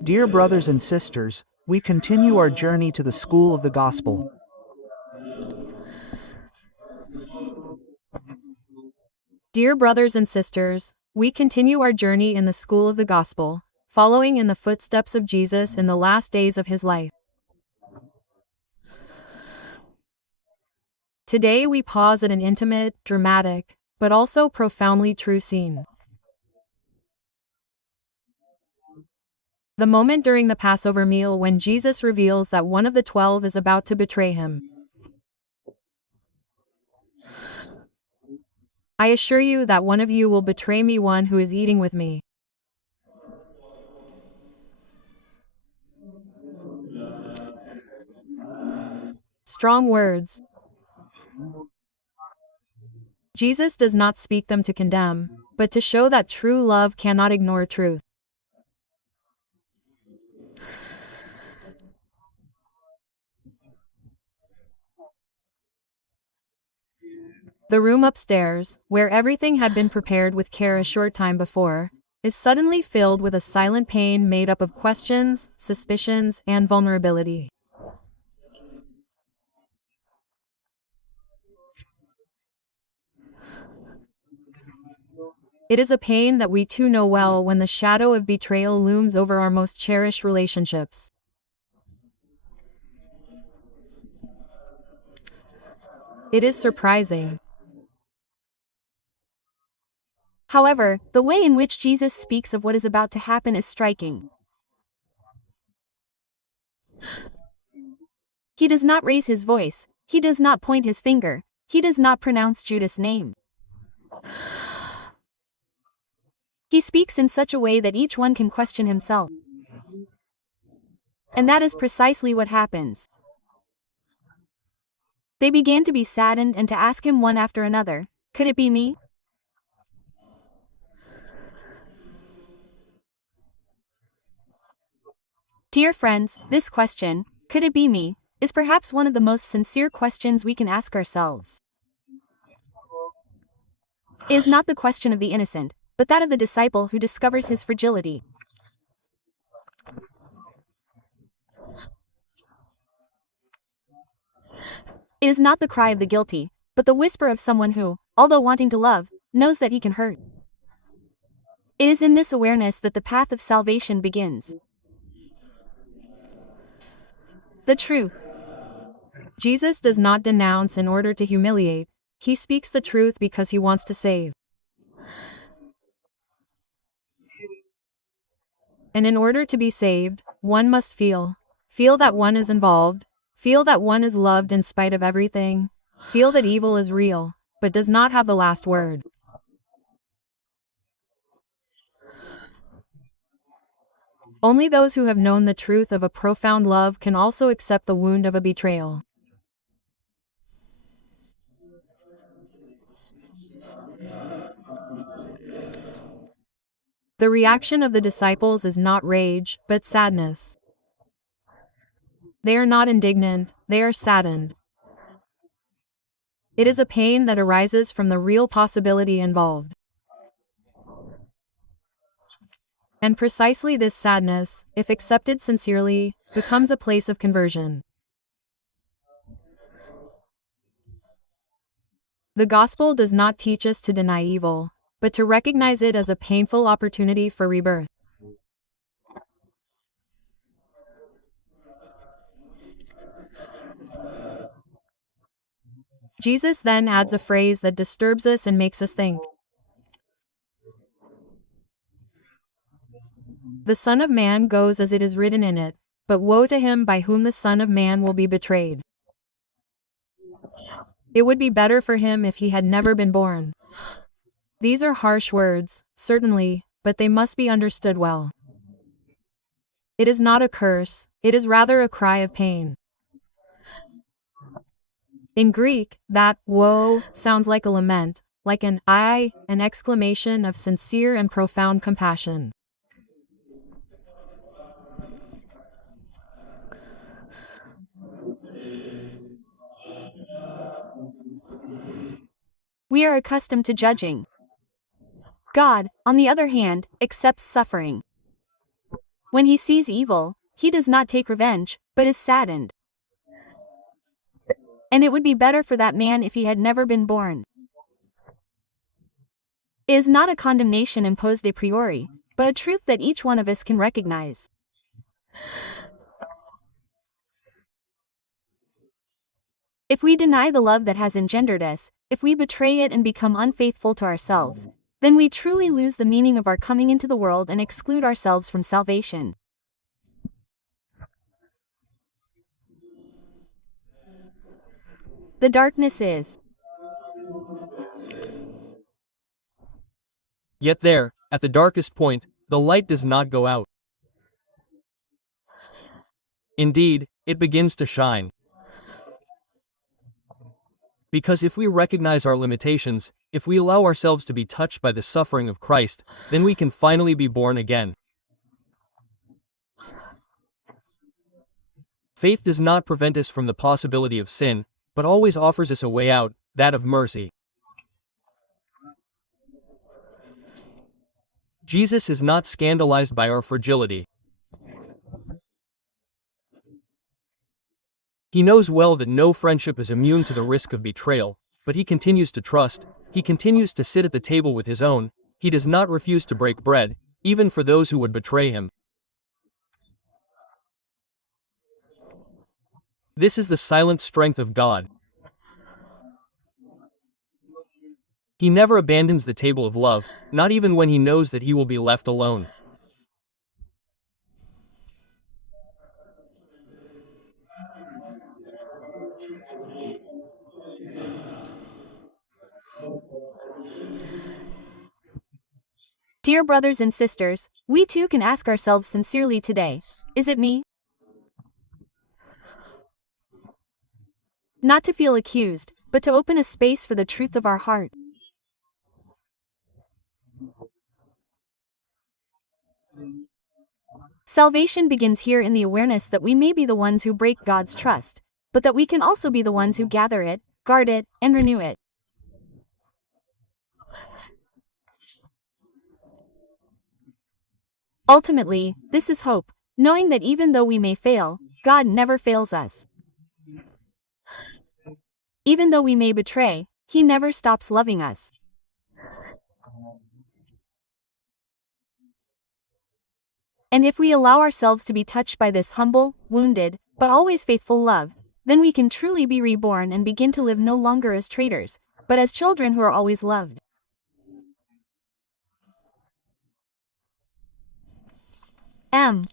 Dear brothers and sisters, we continue our journey to the school of the gospel. Dear brothers and sisters, we continue our journey in the school of the gospel, following in the footsteps of Jesus in the last days of his life. Today we pause at an intimate, dramatic, but also profoundly true scene. The moment during the Passover meal when Jesus reveals that one of the 12 is about to betray him. I assure you that one of you will betray me, one who is eating with me. Strong words. Jesus does not speak them to condemn, but to show that true love cannot ignore truth. The room upstairs, where everything had been prepared with care a short time before, is suddenly filled with a silent pain made up of questions, suspicions, and vulnerability. It is a pain that we too know well when the shadow of betrayal looms over our most cherished relationships. It is surprising. However, the way in which Jesus speaks of what is about to happen is striking. He does not raise his voice, he does not point his finger, he does not pronounce Judas' name. He speaks in such a way that each one can question himself. And that is precisely what happens. They began to be saddened and to ask him one after another, "Could it be me?" Dear friends, this question, "Could it be me?" is perhaps one of the most sincere questions we can ask ourselves. It is not the question of the innocent, but that of the disciple who discovers his fragility. It is not the cry of the guilty, but the whisper of someone who, although wanting to love, knows that he can hurt. It is in this awareness that the path of salvation begins. The truth. Jesus does not denounce in order to humiliate, he speaks the truth because he wants to save. And in order to be saved, one must feel that one is involved, feel that one is loved in spite of everything, feel that evil is real, but does not have the last word. Only those who have known the truth of a profound love can also accept the wound of a betrayal. The reaction of the disciples is not rage, but sadness. They are not indignant, they are saddened. It is a pain that arises from the real possibility involved. And precisely this sadness, if accepted sincerely, becomes a place of conversion. The gospel does not teach us to deny evil, but to recognize it as a painful opportunity for rebirth. Jesus then adds a phrase that disturbs us and makes us think. The Son of Man goes as it is written in it, but woe to him by whom the Son of Man will be betrayed. It would be better for him if he had never been born. These are harsh words, certainly, but they must be understood well. It is not a curse, it is rather a cry of pain. In Greek, that woe sounds like a lament, like an exclamation of sincere and profound compassion. We are accustomed to judging. God, on the other hand, accepts suffering. When he sees evil, he does not take revenge, but is saddened. And it would be better for that man if he had never been born. It is not a condemnation imposed a priori, but a truth that each one of us can recognize. If we deny the love that has engendered us, if we betray it and become unfaithful to ourselves, then we truly lose the meaning of our coming into the world and exclude ourselves from salvation. The darkness is. Yet there, at the darkest point, the light does not go out. Indeed, it begins to shine. Because if we recognize our limitations, if we allow ourselves to be touched by the suffering of Christ, then we can finally be born again. Faith does not prevent us from the possibility of sin, but always offers us a way out, that of mercy. Jesus is not scandalized by our fragility. He knows well that no friendship is immune to the risk of betrayal, but he continues to trust, he continues to sit at the table with his own, he does not refuse to break bread, even for those who would betray him. This is the silent strength of God. He never abandons the table of love, not even when he knows that he will be left alone. Dear brothers and sisters, we too can ask ourselves sincerely today, is it me? Not to feel accused, but to open a space for the truth of our heart. Salvation begins here in the awareness that we may be the ones who break God's trust, but that we can also be the ones who gather it, guard it, and renew it. Ultimately, this is hope, knowing that even though we may fail, God never fails us. Even though we may betray, He never stops loving us. And if we allow ourselves to be touched by this humble, wounded, but always faithful love, then we can truly be reborn and begin to live no longer as traitors, but as children who are always loved. M.